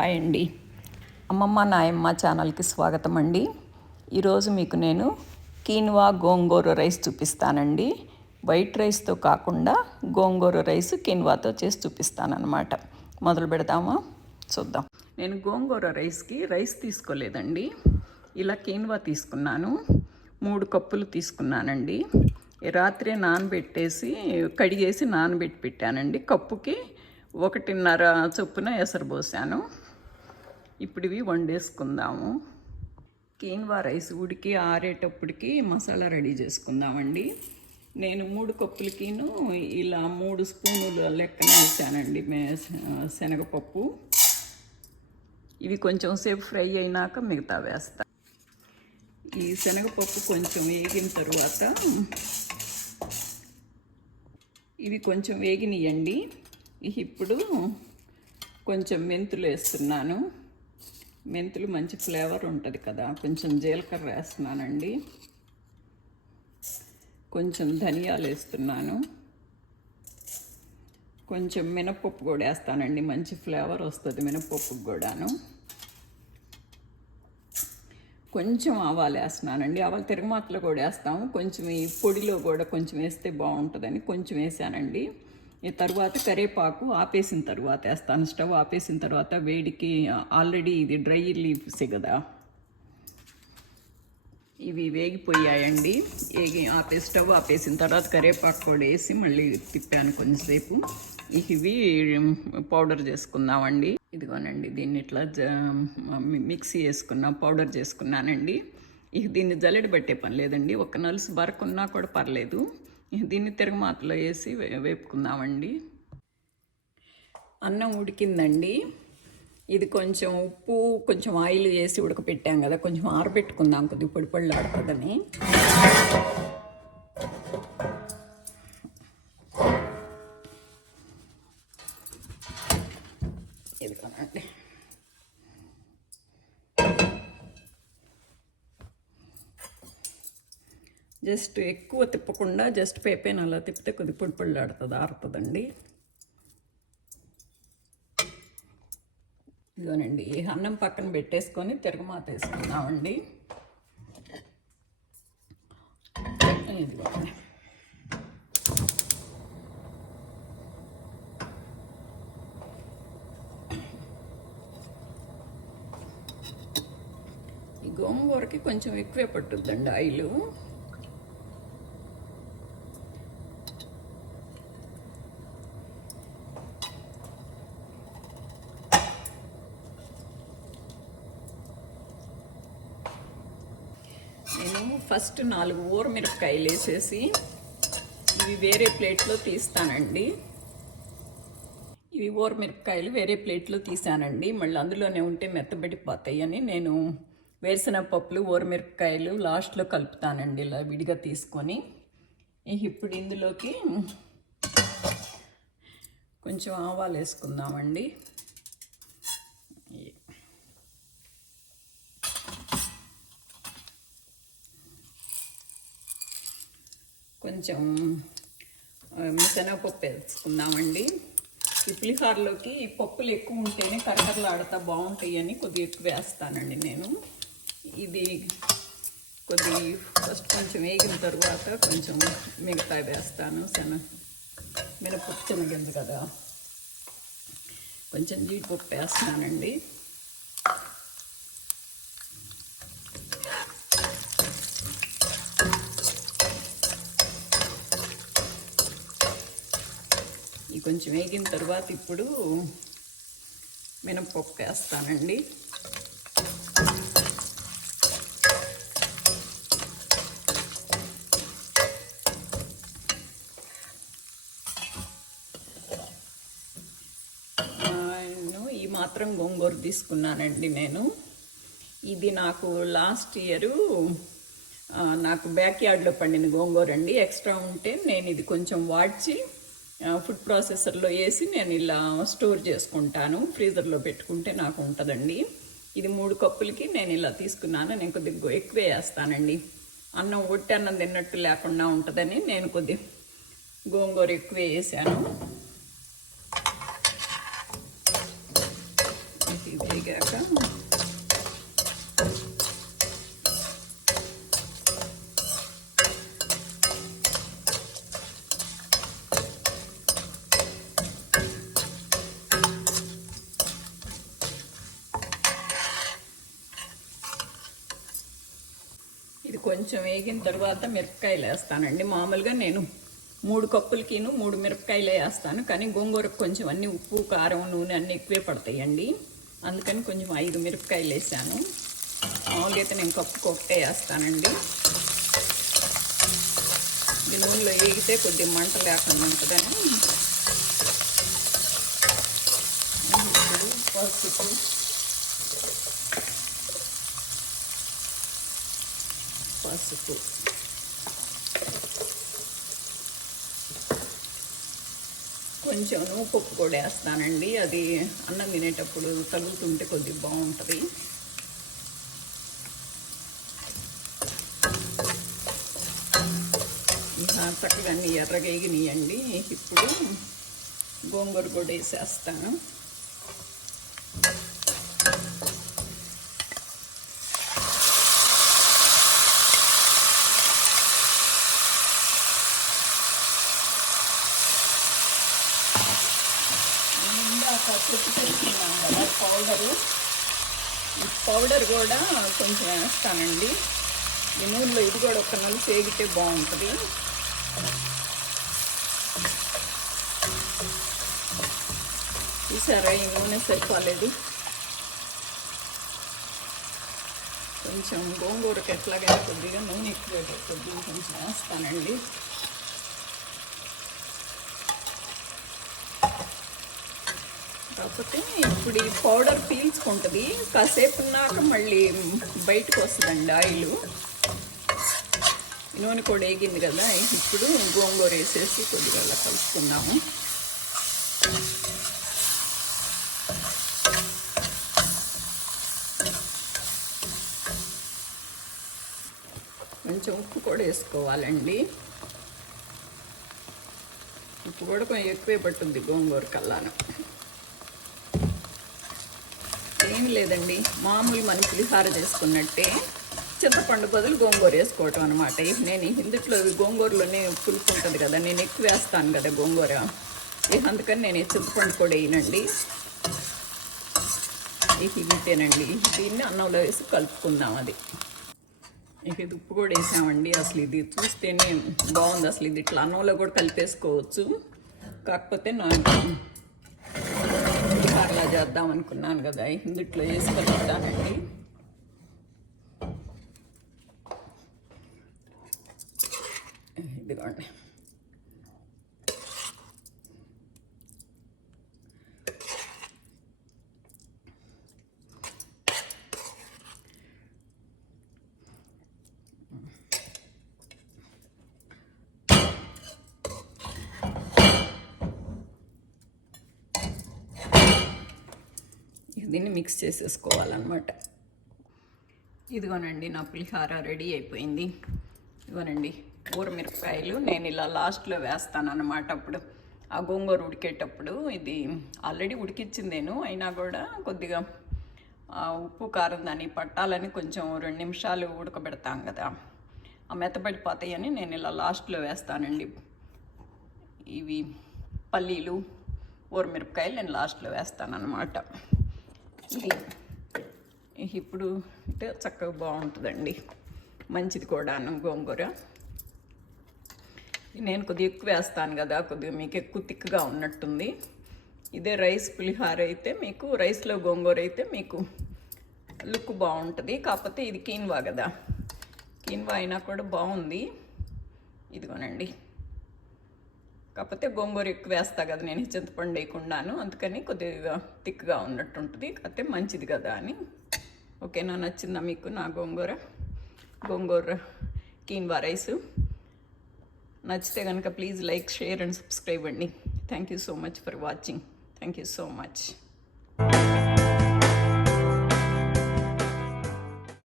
Hi అండి. అమ్మమ్మ నాయమ్మ ఛానల్కి స్వాగతం అండి. ఈరోజు మీకు నేను కీన్వా గోంగూర రైస్ చూపిస్తానండి. వైట్ రైస్తో కాకుండా గోంగూర రైస్ కీన్వాతో చేసి చూపిస్తానన్నమాట. మొదలు పెడతామా? చూద్దాం. నేను గోంగూర రైస్కి రైస్ తీసుకోలేదండి. ఇలా కీన్వా తీసుకున్నాను. 3 కప్పులు తీసుకున్నానండి. రాత్రి నానబెట్టేసి కడిగేసి నానబెట్టి పెట్టానండి. కప్పుకి 1.5 చొప్పున ఎసరు పోసాను. ఇప్పుడు ఇవి వండేసుకుందాము. కీన్వా రైస్ ఉడికి ఆరేటప్పటికి మసాలా రెడీ చేసుకుందామండి. నేను 3 కప్పులకిను ఇలా 3 స్పూనుల లెక్కన వేసానండి శనగపప్పు. ఇవి కొంచెం సేపు ఫ్రై అయినాక మిగతా వేస్తా. ఈ శనగపప్పు కొంచెం వేగిన తర్వాత ఇవి కొంచెం వేగినాయండి. ఇప్పుడు కొంచెం మెంతులు వేస్తున్నాను. మెంతులు మంచి ఫ్లేవర్ ఉంటుంది కదా. కొంచెం జీలకర్ర వేస్తున్నానండి. కొంచెం ధనియాలు వేస్తున్నాను. కొంచెం మినపప్పు కూడా వేస్తానండి. మంచి ఫ్లేవర్ వస్తుంది మినపప్పుకు కూడాను. కొంచెం ఆవాలు వేస్తున్నానండి. ఆవాలు తిరగమాతలో కూడా వేస్తాము. కొంచెం ఈ పొడిలో కూడా కొంచెం వేస్తే బాగుంటుందని కొంచెం వేసానండి. ఈ తర్వాత కరివేపాకు ఆపేసిన తర్వాత వేస్తాను. స్టవ్ ఆపేసిన తర్వాత వేడికి ఆల్రెడీ ఇది డ్రై లీవ్సే కదా. ఇవి వేగిపోయాయండి. స్టవ్ ఆపేసిన తర్వాత కరివేపాకు కూడా వేసి మళ్ళీ తిప్పాను కొంచెంసేపు. ఇవి పౌడర్ చేసుకుందామండి. ఇదిగోనండి, దీన్ని ఇట్లా మిక్సీ పౌడర్ చేసుకున్నానండి. దీన్ని జల్లెడ పట్టే పని లేదండి. ఒక నలుసు బరకున్నా కూడా పర్లేదు. దీన్ని తిరగమాతలో వేసి వేపుకుందామండి. అన్నం ఉడికిందండి. ఇది కొంచెం ఉప్పు కొంచెం ఆయిల్ వేసి ఉడకపెట్టాం కదా. కొంచెం ఆరబెట్టుకుందాం కొద్దిగా పొడి పొడిలు ఆడుతుందని. ఇదిగోనండి, జస్ట్ ఎక్కువ తిప్పకుండా జస్ట్ పేపేన అలా తిప్పితే కొద్ది పొడి పొడి ఆరుతుందండి. ఇదిగోనండి, అన్నం పక్కన పెట్టేసుకొని తిరగమాత వేసుకుందామండి. ఇదిగోండి, ఈ గోంగూరకి కొంచెం ఎక్కువే పట్టుద్దండి ఆయిల్. నేను ఫస్ట్ 4 ఊరమిరపకాయలు వేసేసి ఇవి వేరే ప్లేట్లో తీస్తానండి. ఇవి ఊరమిరపకాయలు వేరే ప్లేట్లో తీసానండి. మళ్ళీ అందులోనే ఉంటే మెత్తబడిపోతాయి అని నేను వేరుశనగపప్పులు ఊరమిరపకాయలు లాస్ట్లో కలుపుతానండి ఇలా విడిగా తీసుకొని. ఇప్పుడు ఇందులోకి కొంచెం ఆవాలు వేసుకుందామండి. కొంచెం శనగపప్పు వేసుకుందామండి. ఈ పులిహోరలోకి ఈ పప్పులు ఎక్కువ ఉంటేనే కరకరలాడుతూ బాగుంటాయి అని కొద్దిగా ఎక్కువ వేస్తానండి నేను. ఇది ఫస్ట్ కొంచెం వేగిన తర్వాత కొంచెం మిగతా వేస్తాను. మినపప్పు శనగ కదా, కొంచెం జీడిపప్పు వేస్తానండి. కొంచెం వేగిన తర్వాత ఇప్పుడు మినపప్పు వేస్తానండి. ఈ మాత్రం గోంగూర తీసుకున్నానండి నేను. ఇది నాకు లాస్ట్ ఇయర్ నాకు బ్యాక్ యార్డ్లో పండిన గోంగూర అండి. ఎక్స్ట్రా ఉంటే నేను ఇది కొంచెం వాడ్చి ఫుడ్ ప్రాసెసర్లో వేసి నేను ఇలా స్టోర్ చేసుకుంటాను. ఫ్రీజర్లో పెట్టుకుంటే నాకు ఉంటుందండి. ఇది 3 కప్పులకి నేను ఇలా తీసుకున్నాను. నేను కొద్దిగా ఎక్కువే వేస్తానండి. అన్నం ఒట్టి అన్నం తిన్నట్టు లేకుండా ఉంటుందని నేను కొద్దిగా గోంగూర ఎక్కువే వేసాను. ఇది వేగాక ఇది కొంచెం వేగిన తర్వాత మిరపకాయలు వేస్తానండి. మామూలుగా నేను 3 కప్పులకిను 3 మిరపకాయలు వేస్తాను, కానీ గోంగూరకు కొంచెం అన్ని ఉప్పు కారం నూనె అన్నీ ఎక్కువే పడతాయండి. అందుకని కొంచెం 5 మిరపకాయలు వేసాను. మామూలుగా అయితే నేను కప్పుకి ఒకటే వేస్తానండి. ఇది నూనెలో వేగితే కొద్దిగా మంట లేకుండా ఉంటుందని. పసుపు, పసుపు, కొంచెం పప్పు కూడా వేస్తానండి. అది అన్నం తినేటప్పుడు తగులుతుంటే కొద్దిగా బాగుంటుంది. చక్కగా అన్నీ ఎర్రగా వేగినాయండి. ఇప్పుడు గోంగూర కూడా వేసేస్తాను. పెట్టుకున్నాం కదా పౌడరు, ఈ పౌడర్ కూడా కొంచెం వేస్తానండి. ఈ నూనెలో ఇది కూడా ఒక నలుసు వేగితే బాగుంటుంది. చూసారా, ఈ నూనె సరిపోలేదు. కొంచెం గోంగూరకి ఎట్లాగైనా కొద్దిగా నూనె ఎక్కువ కొద్దిగా కొంచెం వేస్తానండి. కాకపోతే ఇప్పుడు ఈ పౌడర్ పీల్చుకుంటుంది, కాసేపు ఉన్నాక మళ్ళీ బయటకు వస్తుందండి ఆయిల్. నూనె కూడా వేగింది కదా, ఇప్పుడు గోంగూర వేసేసి కొద్దిగా అలా కలుపుకున్నాము. కొంచెం ఉప్పు కూడా వేసుకోవాలండి. ఉప్పు కూడా కొంచెం ఎక్కువే పట్టుద్ది గోంగూర కల్లాను. ఏం లేదండి, మామూలు మన పులిహార చేసుకున్నట్టే చింతపండు బదులు గోంగూర వేసుకోవటం అనమాట. నేను ఇందుట్లో గోంగూరలోనే పులుపు ఉంటుంది కదా, నేను ఎక్కువ వేస్తాను కదా గోంగూర, అందుకని నేను చింతపండు కూడా వేయనండి. ఇంతేనండి. దీన్ని అన్నంలో వేసి కలుపుకుందాం. అది ఇది ఉప్పు కూడా వేసామండి. అసలు ఇది చూస్తేనే బాగుంది. అసలు ఇది ఇట్లా అన్నంలో కూడా కలిపేసుకోవచ్చు. కాకపోతే నాకు పులిహారలా చేద్దాం అనుకున్నాను కదా, ఇందుట్లో వేసి కలుపుతానండి. ఇదిగోండి. దీన్ని మిక్స్ చేసేసుకోవాలన్నమాట. ఇదిగోనండి, నా పులిహార రెడీ అయిపోయింది. ఇదిగోనండి ఊరమిరపకాయలు నేను ఇలా లాస్ట్లో వేస్తాను అన్నమాట. అప్పుడు ఆ గోంగూర ఉడికేటప్పుడు ఇది ఆల్రెడీ ఉడికిచ్చిందేను, అయినా కూడా కొద్దిగా ఉప్పు కారం దాన్ని పట్టాలని కొంచెం 2 నిమిషాలు ఉడకబెడతాం కదా, ఆ మెత్తబడిపోతాయని నేను ఇలా లాస్ట్లో వేస్తానండి. ఇవి పల్లీలు ఊరమిరపకాయలు నేను లాస్ట్లో వేస్తాను అన్నమాట. ఇది ఇప్పుడు అంటే చక్కగా బాగుంటుందండి, మంచిది కూడా అన్నం గోంగూర. నేను కొద్దిగా ఎక్కువ వేస్తాను కదా, కొద్దిగా మీకు ఎక్కువ తిక్కుగా ఉన్నట్టుంది. ఇదే రైస్ పులిహార అయితే మీకు, రైస్లో గోంగూర అయితే మీకు లుక్ బాగుంటుంది. కాకపోతే ఇది కీన్వా కదా, కీన్వా అయినా కూడా బాగుంది. ఇదిగోనండి, కాకపోతే గోంగూర ఎక్కువ వేస్తా కదా నేను, చింతపండు వేయకుండాను, అందుకని కొద్దిగా థిక్గా ఉన్నట్టుంటుంది. కాకపోతే మంచిది కదా అని. ఓకేనా, నచ్చిందా మీకు నా గోంగూర కీన్వా రైసు? నచ్చితే కనుక please like, share and subscribe అండి. Thank you so much for watching. Thank you so much.